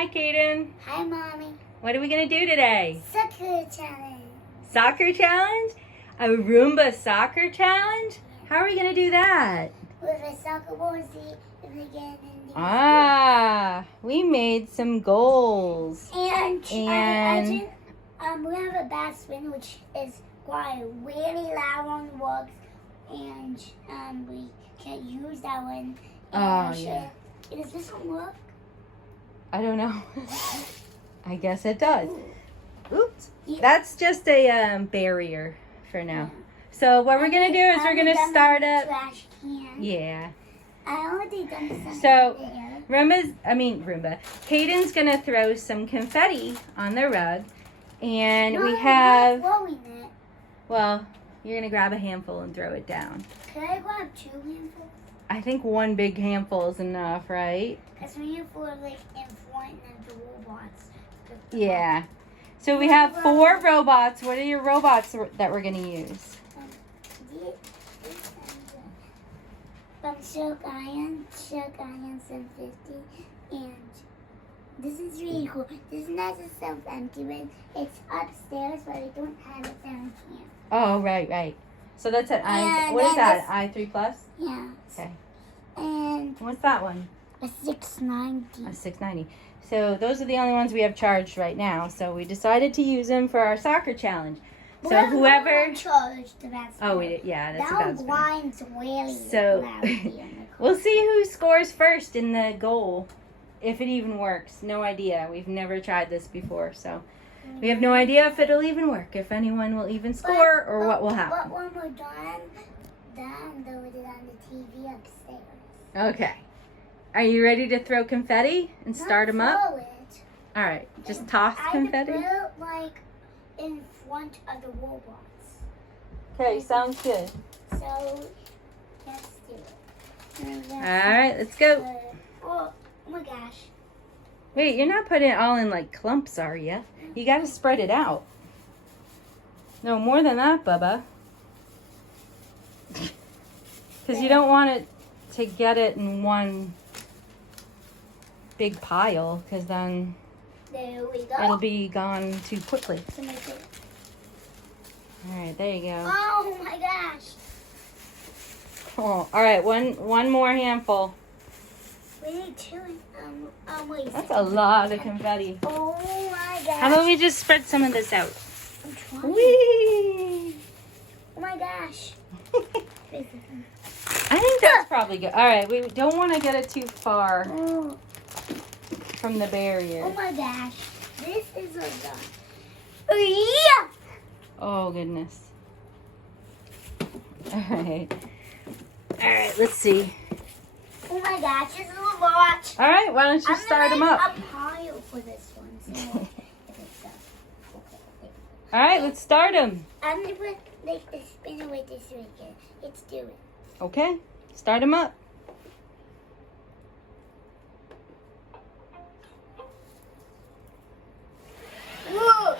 Hi, Kaden. Hi, Mommy. What are we going to do today? Soccer challenge. Soccer challenge? A Roomba soccer challenge? How are we going to do that? With a soccer ball, see if we get in the We made some goals. And I think we have a batsman, which is quite really loud on the walks, and we can't use that one. Oh, yeah. Does this one work? I don't know. I guess it does. Oops. Yeah. That's just a barrier for now. So what we're going to do is we're going to start up. Trash can. Yeah. I already done something So, there. Roomba. Caden's going to throw some confetti on the rug. And No, we I'm have, not throwing it. well, you're going to grab a handful and throw it down. Can I grab 2 handfuls? I think one big handful is enough, right? Because we have 4 like in front and the robots. Yeah. So we have 4 robots. What are your robots that we're going to use? Silk Iron 750, and this is really cool. This is not a self-empty bin. It's upstairs, but I don't have it down here. Oh, right. So that's an And what is then that? i3 Plus? Yeah. Okay. And What's that one? a 690. A 690. So those are the only ones we have charged right now. So we decided to use them for our soccer challenge. So whoever charged the batsman. Oh, we did. Yeah, that's that about one blinds really So loud here. we'll see who scores first in the goal, if it even works. No idea. We've never tried this before, so we have no idea if it'll even work, if anyone will even score, or what will happen. But when we're done, they'll do it on the TV upstairs. Okay. Are you ready to throw confetti and start them up? Throw it. All right. Just toss confetti. I put it like in front of the robots. Okay, sounds good. So let's do it. All right, let's go. Oh my gosh. Wait, you're not putting it all in like clumps, are you? You got to spread it out. No, more than that, Bubba. Because you don't want it to get it in one big pile, because then There we go. it'll be gone too quickly. All right, there you go. Oh my gosh. Oh, all right, one more handful. We need 2. Wait. That's a lot of confetti. Oh my gosh. How about we just spread some of this out? I'm trying. Whee! Oh my gosh. I think that's probably good. All right, we don't want to get it too far Oh. from the barrier. Oh my gosh. This is a gun. Oh, yeah. Oh, goodness. All right. All right, let's see. Oh my gosh, this is a lot. All right, why don't you start them up? I'm gonna make a pile for this one. So if it's All right, let's start them. I'm gonna put like the spinner with this right here. Let's do it. Okay, start them up. Whoa!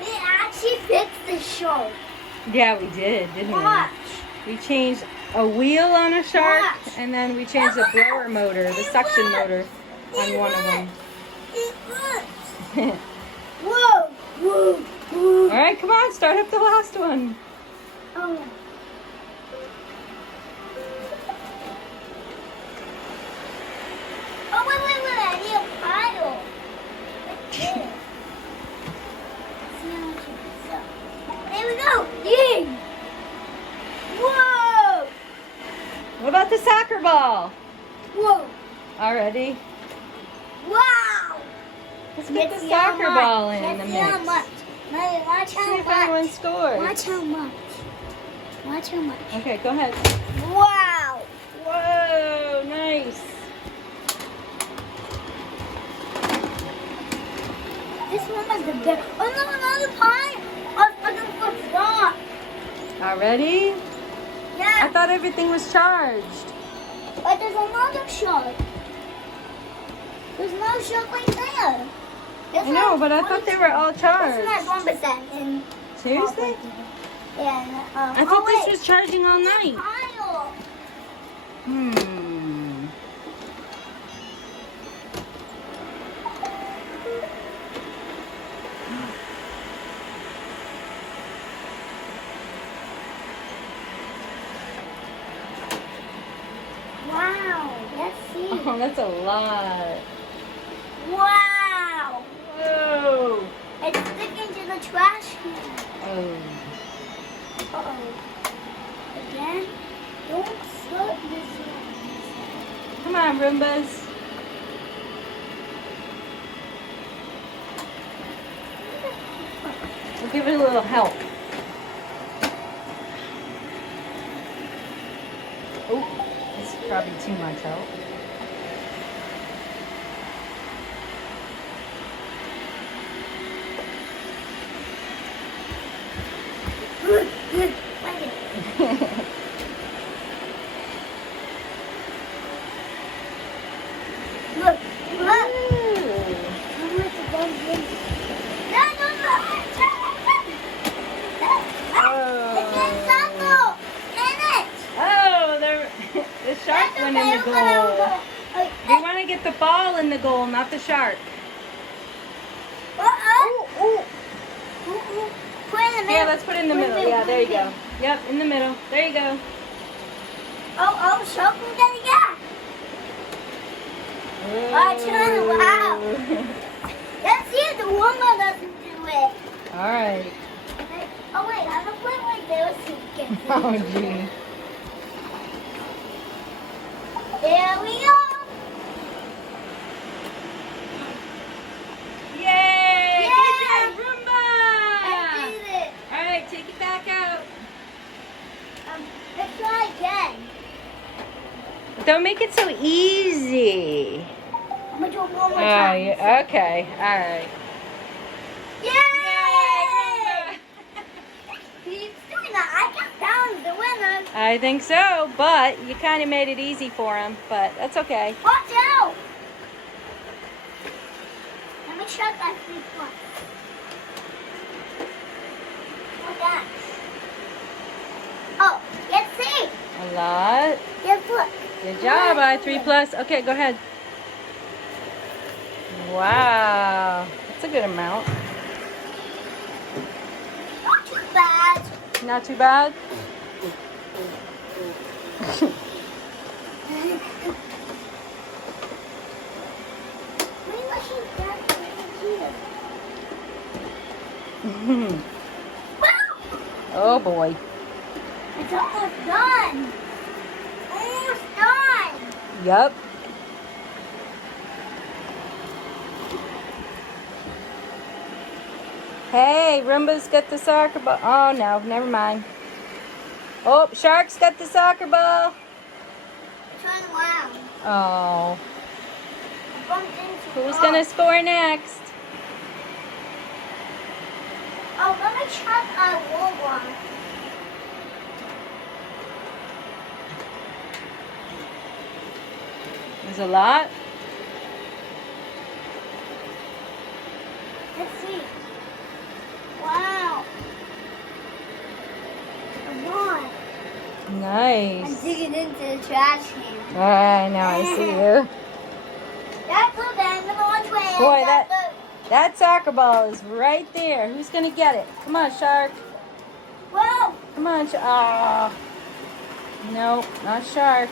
We actually fixed the shark. Yeah, we did, didn't Watch. we? We changed a wheel on a shark, Watch. and then we changed the blower motor, the suction motor on one of them. It works. Whoa! Whoa! Whoa! All right, come on, start up the last one. Oh. Oh, wait. I need a pile. Right there. See how much it is up. There we go. Yay! Whoa! What about the soccer ball? Whoa! Already? Wow! Let's get the soccer ball in the Let's see how mix. much. Mother, watch See how if anyone much. scores. Watch how much. Watch how much. Okay, go ahead. Wow! Whoa, nice. This one was the big. Oh no, another pie! I fucking forgot. Already? I Yeah, thought everything was charged. but there's another shark. There's no shark right there. I know, but I thought they were all It's charged. not 1%. And Seriously? Yeah. I thought this was charging all night. Pile. Wow, let's see. Oh, that's a lot. Wow. Whoa. It's sticking to the trash can. Oh. Uh-oh. Again? Don't slip this one. Come on, Roombas. We'll give it a little help. Oh, this is probably too much help. Look, look. Ooh. How much it does this? No, no, no. It's in circle. In it. Oh, the shark That's went okay, in the I'm gonna goal. go. We want to get the ball in the goal, not the shark. Uh-oh. Ooh. Put it in the middle. Yeah, let's put it in the middle. Yeah, there you go. Yep, in the middle. There you go. Oh, shark will get it again. Oh, turn it. Wow. Let's see if the Roomba doesn't do it. All right. Oh, wait, I'm going to put it like this so you can see. Oh, gee. There we go. Yay! Yay! Good job, Roomba! I did it. All right, take it back out. Let's try again. Don't make it so easy. I'm going to do it one more Oh, time. yeah. Okay. All right. Yay! He's doing that. I guess that was the winner. I think so, but you kind of made it easy for him, but that's okay. Watch out! Let me check that 3 points. What's that? Oh, let's see. A lot. Yes, look. Good job, 3+. Okay, go ahead. Wow. That's a good amount. Not too bad. Not too bad? Oh boy. It's almost done. Almost done. Yep. Hey, Roomba's got the soccer ball. Oh no, never mind. Oh, Shark's got the soccer ball. Turn around. Oh. I bumped into Who's gonna score next? Oh, let me check our Roomba. There's a lot. Let's see. Wow. A lot. I'm Nice. digging into the trash can. I know, I see you. That's okay. Number 120. Boy, that soccer ball is right there. Who's gonna get it? Come on, Shark. Whoa. Come on, Shark. Ah. No, not Shark.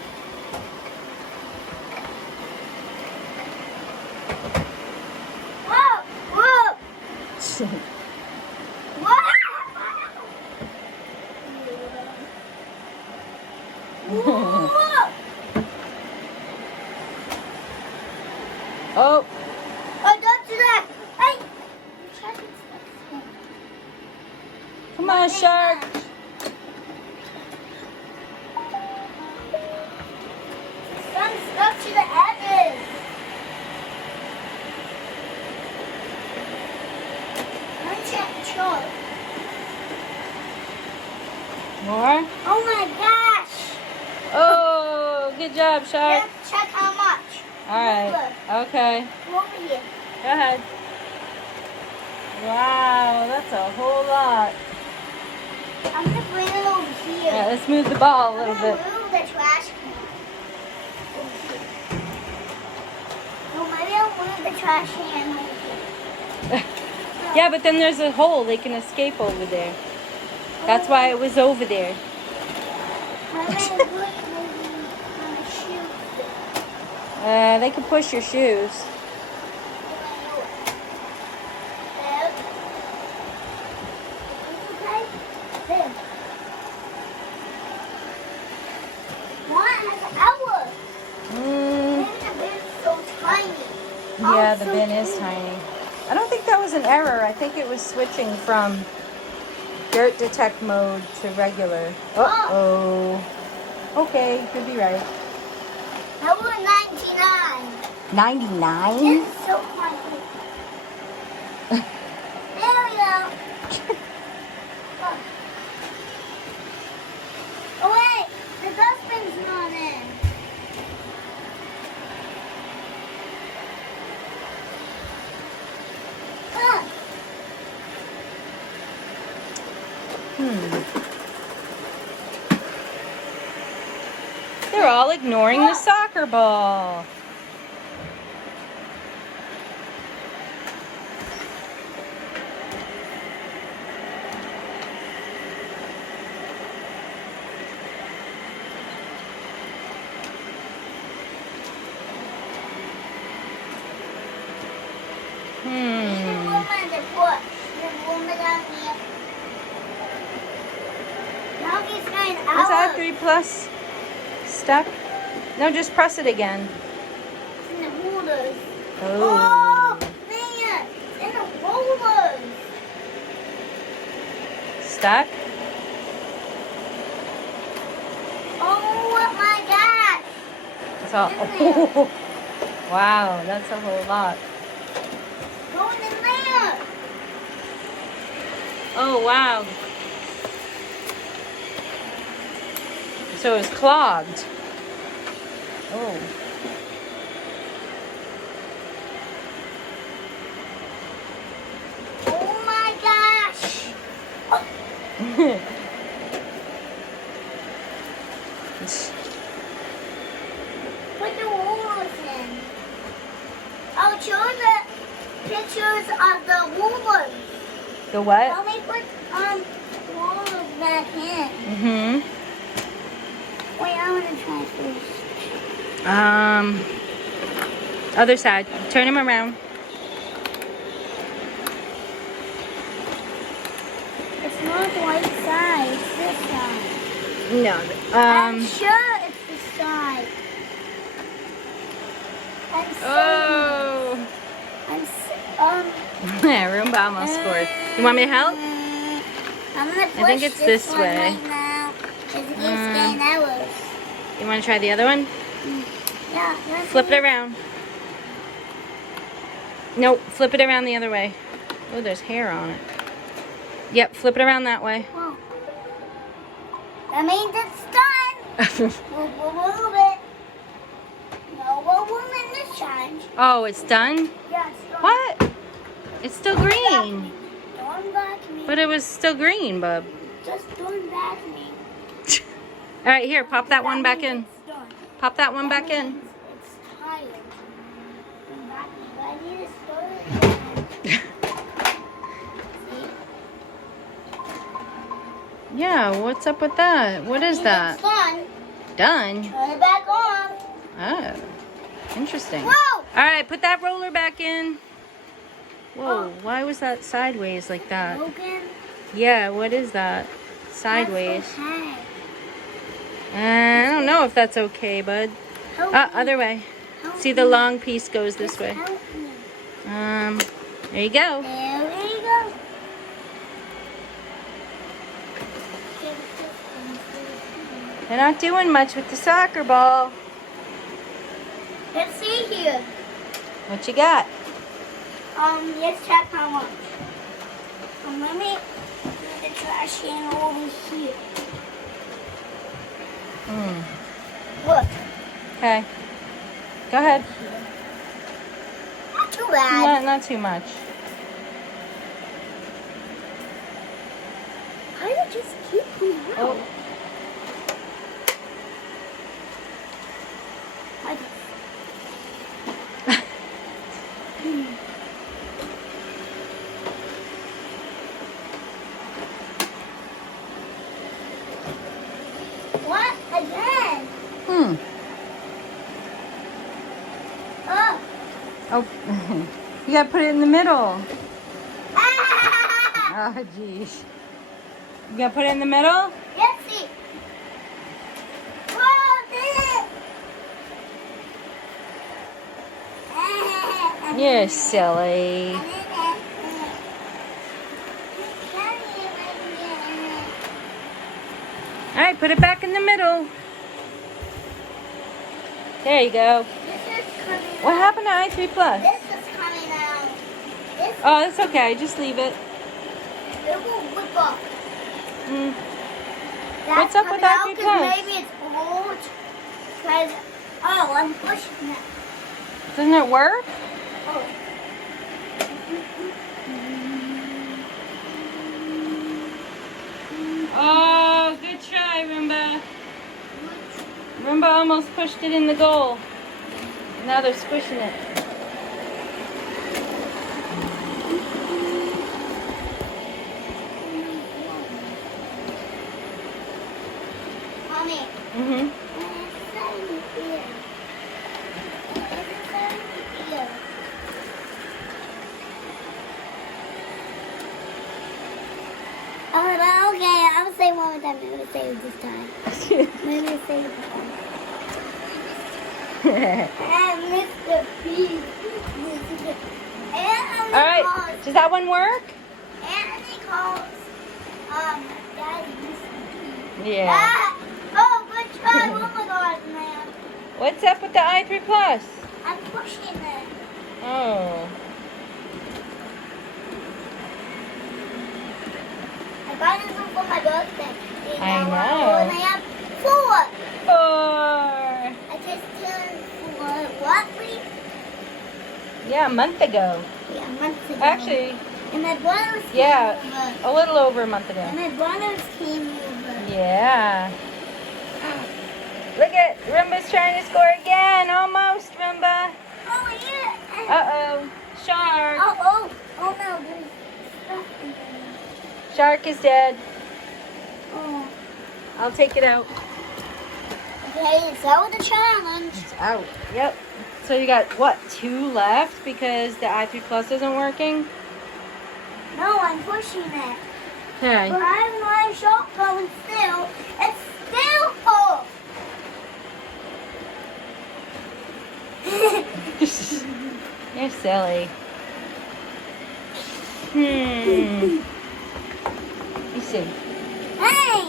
Whoa. Whoa. Whoa. Oh, Oh, don't do that. Hey. Check it. come on, Shark. Some stuck to the edges. Let me check the chart. More? Oh my gosh. Oh, good job, Shark. Let's check how much. All right. Okay. Come over here. Go ahead. Wow, that's a whole lot. I'm going to bring it over here. Yeah, let's move the ball a little I'm going bit. to move the trash can. don't want the trash can over here. Yeah, but then there's a hole. They can escape over there. That's why it was over there. How about I put maybe on a shoe? They could push your shoes. There. One has an hour. Maybe the bin's so tiny. Yeah, Oh, the so bin is tiny. I don't think that was an error. I think it was switching from dirt detect mode to regular. Uh-oh. Okay, you could be right. Number 99. 99? This is so funny. There we go. Oh wait, the dustbin's not in. They're all ignoring the soccer ball. Is that 3 plus stuck? No, just press it again. It's in the rollers. Oh. Oh, man. It's in the rollers. Stuck? Oh my gosh. That's all. Oh. Wow, that's a whole lot. Going in there. Oh, wow. So it was clogged. Oh. Oh my gosh. Put the rollers in. I'll show the pictures of the rollers. The what? Let me put rollers back in. Mm-hmm. Wait, I want to try first. Other side. Turn him around. It's not the right side. It's this side. No. I'm sure it's this side. Oh. Roomba almost scored. You want me to help? I'm gonna push I think it's this one way. right now. It's getting hours. You want to try the other one? Yeah. Flip it around. Nope, flip it around the other way. Oh, there's hair on it. Yep, flip it around that way. Oh. That means it's done. Move a little bit. No more room in this challenge. Oh, it's done? Yeah, it's done. What? It's still green. Don't back me. But it was still green, bub. Just don't back me. All right, here, pop that one back in. It's done. Pop that one back in. It's tired. Don't back me, but I need to start it again. Yeah, what's up with that? What is that? It's done. Done? Turn it back on. Oh, interesting. Whoa! All right, put that roller back in. Whoa, why was that sideways like that? Broken. Yeah, what is that? Sideways. That's okay. I don't know if that's okay, bud. Help me. Other way. Help See, the me. long piece goes this Just way. Help me. There you go. There we go. They're not doing much with the soccer ball. Let's see here. What you got? Let's check how much. Let me put the trash can over here. Look. Okay. Go ahead. Not too bad. Not too much. How did it just keep coming out? Oh. Mm. Oh. Oh, you gotta put it in the middle. Ah. Oh, jeez. You gotta put it in the middle? Let's see. Whoa, this. You're silly. All right, put it back in the middle. There you go. This is coming What out. happened to i3 Plus? This is coming out. This Oh, that's okay. Just leave it. it will whip up. Mm. That's What's up with coming out i3 'cause Plus? maybe it's old. Cause I'm pushing it. Doesn't it work? Oh. Oh, good try, Roomba. Roomba almost pushed it in the goal. Now they're squishing it. Mommy. Mm-hmm. Oh, okay, I'm gonna say one more time. I'm gonna say it this time. I'm gonna say it this time. And Mr. P. And All right. Does that one work? And he calls Daddy Mr. P. Yeah. Ah! Oh, good try. Oh my God, man. What's up with the i3 Plus? I'm pushing it. Oh. I got this one for my birthday. And I now know. I have 4. 4. I just turned 4. What, please? Yeah, a month ago. Yeah, months ago. Actually, And my brothers came yeah, over. a little over a month ago. And my brothers came over. Yeah. Look at Roomba's trying to score again. Almost, Roomba. Oh, yeah. Uh-oh. Shark. Oh no. There's stuff in there. Shark is dead. Oh. I'll take it out. Okay, it's out of the challenge. It's out. Yep. So you got, what, 2 left because the i3 Plus isn't working? No, I'm pushing it. Okay. But I have my shot going still. It's still full. You're silly. You see. Hey!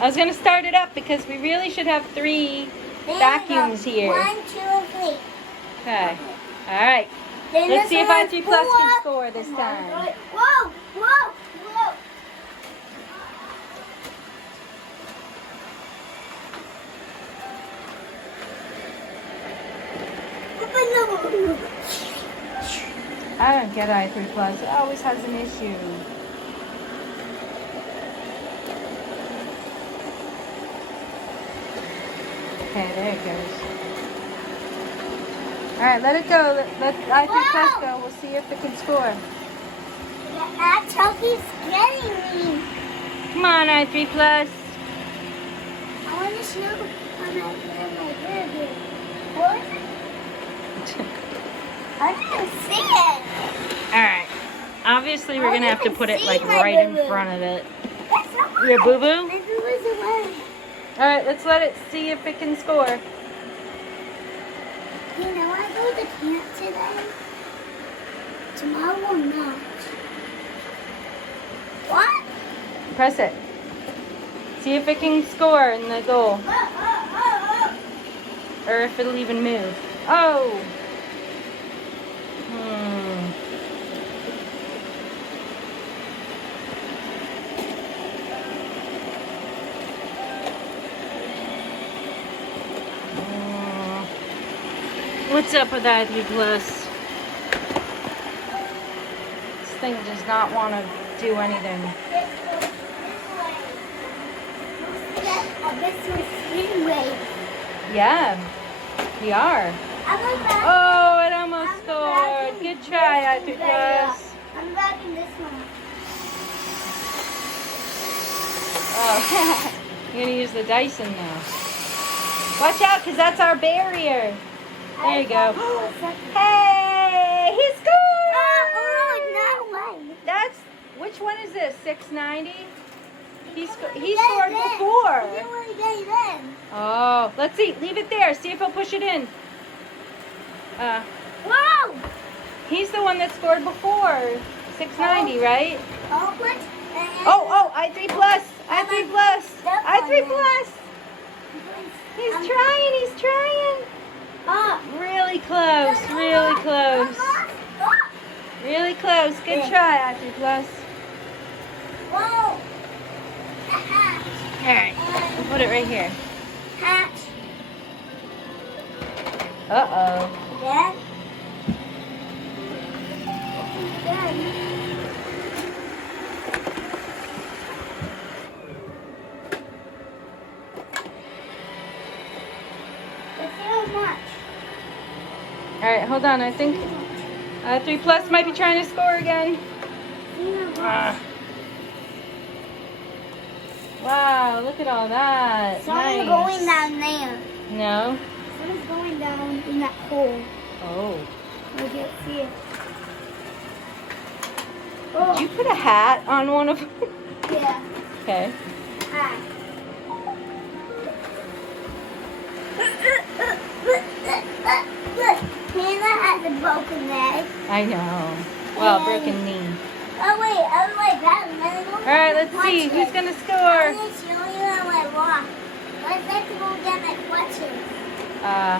I was going to start it up because we really should have 3 vacuums here. 1, 2, 3. Okay. All right. Then Let's see if this i3 one's Plus can 4. score this time. Whoa! Whoa! Whoa! I don't get i3 Plus. It always has an issue. Okay, there it goes. All right, let it go. Let i3 Plus go. We'll see if it can score. That Chucky's getting me. Come on, i3 Plus. I want to show when I get my burger. What? I didn't see it. All right. Obviously, we're gonna have to put it like my right in boo-boo. front of it. That's not mine. Your boo boo. My boo-boo's away. All right, let's let it see if it can score. You know, I go to camp today. Tomorrow will not. What? Press it. See if it can score in the goal, or if it'll even move. Oh. What's up with i3 Plus? This thing does not want to do anything. This way. Yeah, we are. Oh, it almost scored. Good try, i3 Plus. I'm backing this one. Oh, You're gonna use the Dyson now. Watch out, because that's our barrier. There you go. Hey, he scored! No way. That's, which one is this? 690? He scored before. Oh, let's see. Leave it there. See if he'll push it in. Whoa! He's the one that scored before. 690, right? Oh, I3 plus. I3 plus. I3 plus. He's trying. Really close. Really close. Really close. Good try, I3 plus. Whoa! Alright, we'll put it right here. Hatch. Uh-oh. Dad? Let's see how much. Alright, hold on. I think 3 plus might be trying to score again. Wow, look at all that. Someone's Nice. going down there. No? Someone's going down in that hole. Oh. I can't see it. Did you put a hat on one of them? Yeah. Okay. Hi. Hannah has a broken leg. I know. Well, broken knee. Oh wait, I was like that. Alright, let's see. Who's going to I'm score? going to show you how I walk. Let's have to go get my clutches. Oh.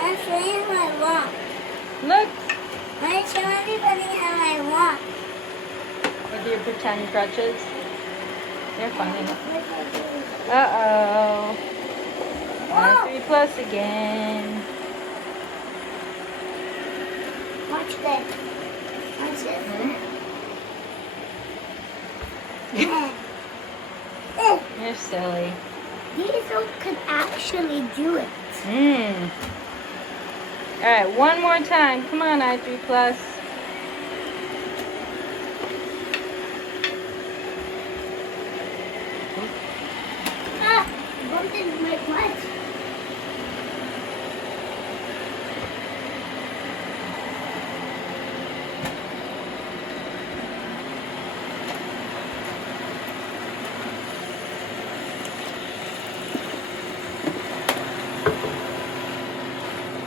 I'm showing how I walk. Look. I'm showing everybody how I walk. With your pretend crutches. They're funny. Uh-oh. 3 plus again. Watch this. Watch this. You're silly. Diesel could actually do it. Alright, one more time. Come on, I3 plus. Bumped into my clutch.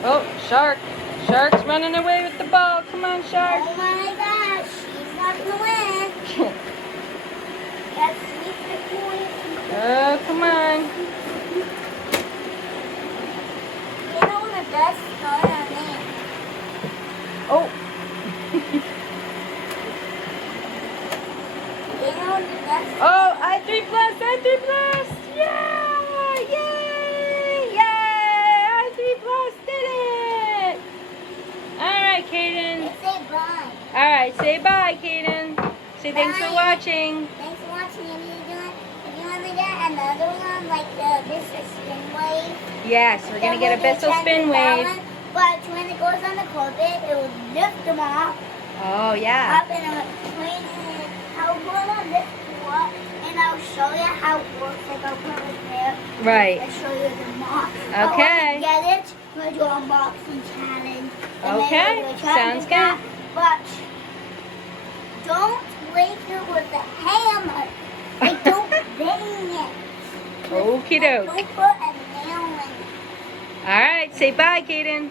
Oh, Shark. Shark's running away with the ball. Come on, Shark. Oh my gosh, he's not going to win. That's the point. Oh, come on. You know when the dust is going on there. Oh. You know when the dust is Oh, I3 plus, I3 plus. Yeah. Yay. Yay. I3 plus did it. All right, Kaden. They say bye. All right, say bye, Kaden. Say thanks for Bye. watching. Thanks for watching. If you want to get another one, like the Bissell Spin Wave. Yes, we're going to get a Bissell Spin Wave. But when it goes on the carpet, it will lift them off. Oh, yeah. Up and it will clean it. I'll put on this floor and I'll show you how it works. Like I'll put it there. Right. I'll show you the mop. Okay. But when you get it, we'll do a unboxing challenge. And Okay, then we'll try sounds to do that. good. But don't break it with a hammer. Like don't bang it. Okie doke. Don't put a nail in it. All right, say bye, Kaden.